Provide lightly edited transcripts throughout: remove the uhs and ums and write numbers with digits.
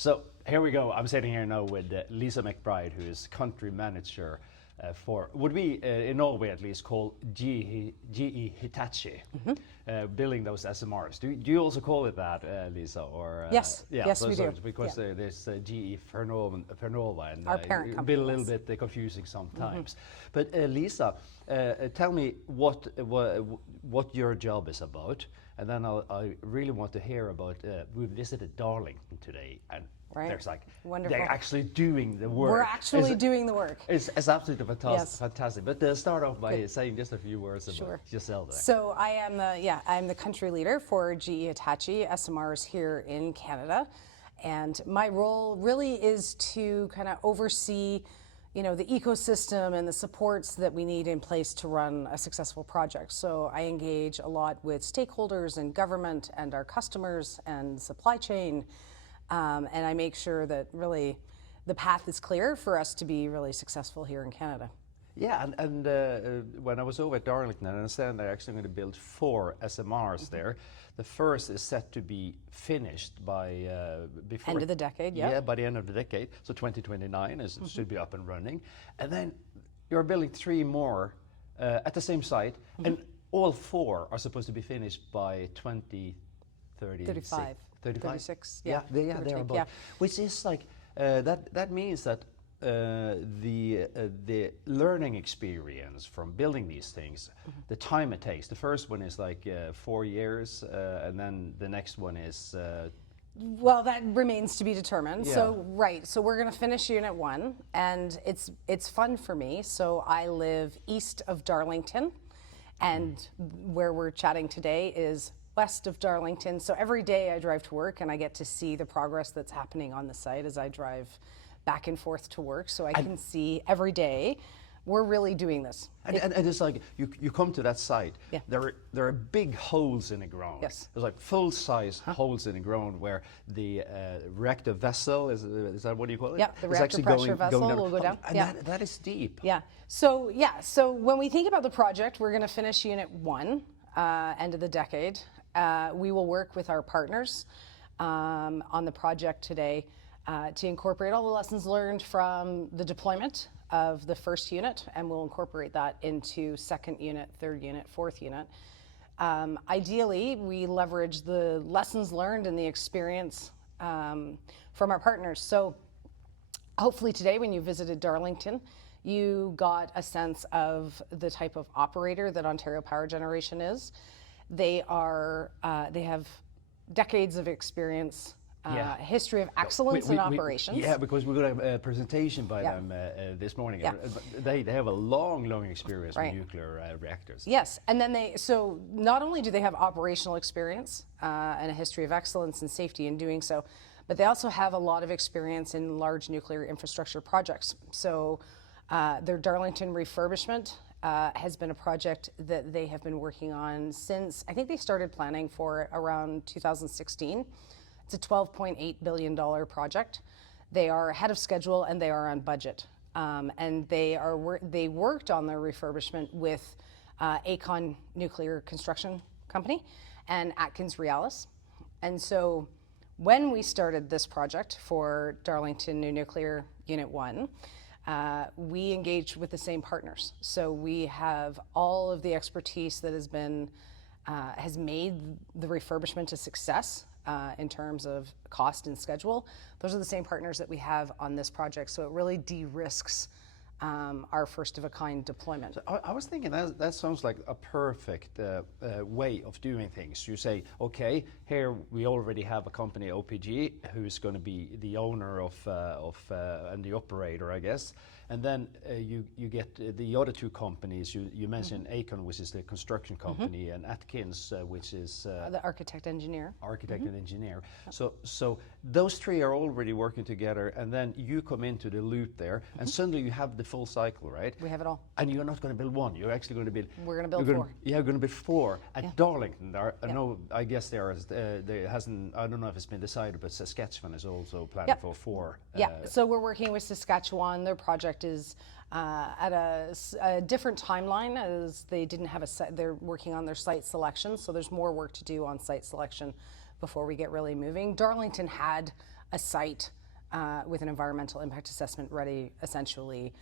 So here we go. I'm sitting here now with Lisa McBride, who is country manager for, would we in Norway at least call GE Hitachi, building those SMRs. Do you also call it that, Lisa? Or yes, yeah, yes, we do. Because there's GE Fernova, and our parent it company. been a little bit confusing sometimes. But Lisa, tell me what your job is about, and then I really want to hear about. We visited Darlington today, and there's like wonderful. They're actually doing the work. We're actually doing the work. It's absolutely fantastic. Yes. Fantastic. But start off by saying just a few words about yourself. There. So I am I'm the country leader for GE Hitachi SMRs here in Canada, and my role really is to kind of oversee, the ecosystem and the supports that we need in place to run a successful project. So I engage a lot with stakeholders and government and our customers and supply chain. And I make sure that really the path is clear for us to be really successful here in Canada. Yeah, and when I was over at Darlington, I understand they're actually going to build 4 SMRs there. The first is set to be finished by before end of the decade. Yeah, by the end of the decade. So 2029 should be up and running, and then you're building 3 more at the same site, and all 4 are supposed to be finished by 2035. 36, they're about. Yeah. Which is like that means that the learning experience from building these things, the time it takes. The first one is like 4 years, and then the next one is. Well, that remains to be determined. Yeah. So we're going to finish Unit 1, and it's fun for me. So I live east of Darlington, and where we're chatting today is west of Darlington. So every day I drive to work and I get to see the progress that's happening on the site as I drive back and forth to work. So I can see every day we're really doing this. And it's like you come to that site. Yeah. There are big holes in the ground. Yes. There's like full-size holes in the ground where the reactor vessel is that what you call it? Yeah, the reactor pressure vessel will go down. And yeah. that is deep. Yeah. So when we think about the project, we're going to finish Unit 1 end of the decade. We will work with our partners on the project today to incorporate all the lessons learned from the deployment of the first unit, and we'll incorporate that into second unit, third unit, fourth unit. Ideally, we leverage the lessons learned and the experience from our partners. So hopefully today when you visited Darlington, you got a sense of the type of operator that Ontario Power Generation is. They have decades of experience, history of excellence in operations. Yeah, because we got a presentation by them this morning. Yeah. They have a long experience with nuclear reactors. Yes, and then so not only do they have operational experience and a history of excellence and safety in doing so, but they also have a lot of experience in large nuclear infrastructure projects. So their Darlington refurbishment has been a project that they have been working on since, I think they started planning for it around 2016. It's a $12.8 billion project. They are ahead of schedule and they are on budget. And they worked on their refurbishment with Aecon Nuclear Construction Company and Atkins Realis. And so when we started this project for Darlington New Nuclear Unit 1, we engaged with the same partners. So we have all of the expertise that has made the refurbishment a success in terms of cost and schedule. Those are the same partners that we have on this project. So it really de-risks our first-of-a-kind deployment. So I was thinking that sounds like a perfect way of doing things. You say, okay, here we already have a company, OPG, who's going to be the owner of and the operator, I guess. And then you get the other 2 companies. You mentioned Aecon, which is the construction company, and Atkins, which is the architect engineer. Architect and engineer. Yep. So those 3 are already working together, and then you come into the loop there, and suddenly you have the full cycle, right? We have it all. And you're not going to build 1. You're actually going to build. We're going to build 4. You're going to build 4 at Darlington. I guess there hasn't. I don't know if it's been decided, but Saskatchewan is also planning for 4. So we're working with Saskatchewan. Their project is at a different timeline, as they didn't have a site. They're working on their site selection, so there's more work to do on site selection before we get really moving. Darlington had a site with an environmental impact assessment ready, essentially,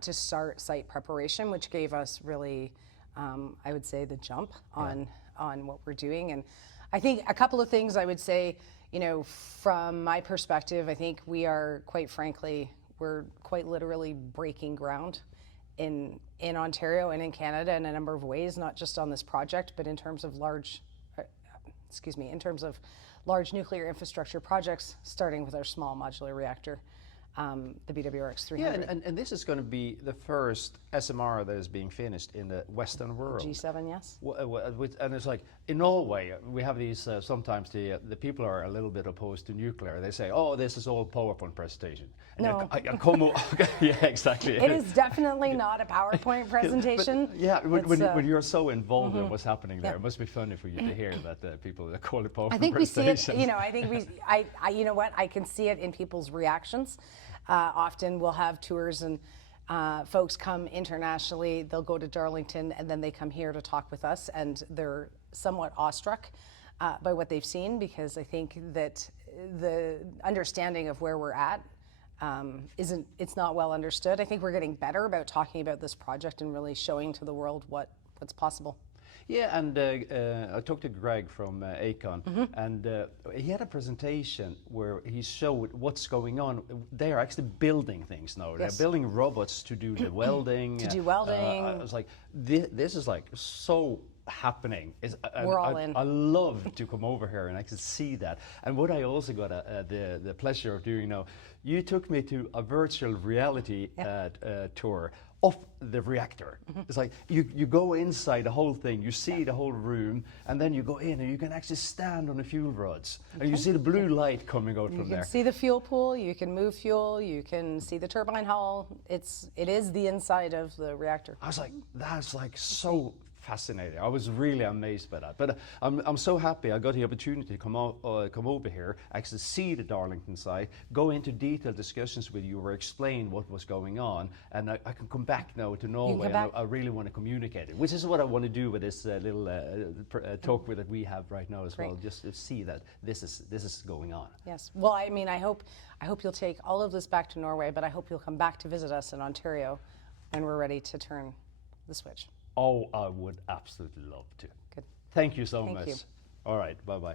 to start site preparation, which gave us really, I would say, the jump on what we're doing. And I think a couple of things I would say, you know, from my perspective, I think we are, quite frankly, we're quite literally breaking ground in Ontario and in Canada in a number of ways, not just on this project, but in terms of large nuclear infrastructure projects, starting with our small modular reactor, the BWRX 300. Yeah, and this is going to be the first SMR that is being finished in the Western world. G7, yes. And it's like, in Norway, we have these, sometimes the people are a little bit opposed to nuclear. They say, oh, this is all PowerPoint presentation. And No. yeah, exactly. It is definitely not a PowerPoint presentation. But, yeah, when you're so involved in what's happening there, it must be funny for you to hear that people that call it PowerPoint I think we see it, presentations. you know, you know what, I can see it in people's reactions. Often we'll have tours and folks come internationally, they'll go to Darlington and then they come here to talk with us, and they're somewhat awestruck by what they've seen, because I think that the understanding of where we're at it's not well understood. I think we're getting better about talking about this project and really showing to the world what's possible. Yeah, and I talked to Greg from Aecon, and he had a presentation where he showed what's going on. They are actually building things now. Yes. They're building robots to do the welding. To do welding. I was like, this is like so happening. We're all in. I love to come over here and actually see that. And what I also got the pleasure of doing now, you took me to a virtual reality tour of the reactor. It's like you go inside the whole thing, you see the whole room, and then you go in and you can actually stand on the fuel rods, and you see the blue light coming out from there. You can see the fuel pool, you can move fuel, you can see the turbine hull. It is the inside of the reactor. I was like, that's like so fascinating. I was really amazed by that. But I'm so happy I got the opportunity to come over here, actually see the Darlington site, go into detailed discussions with you, or explain what was going on, and I can come back now to Norway, and I really want to communicate it, which is what I want to do with this little talk that we have right now as well, just to see that this is going on. Yes. Well, I mean, I hope you'll take all of this back to Norway, but I hope you'll come back to visit us in Ontario when we're ready to turn the switch. Oh, I would absolutely love to. Good. Thank you so Thank much. you. All right, bye-bye.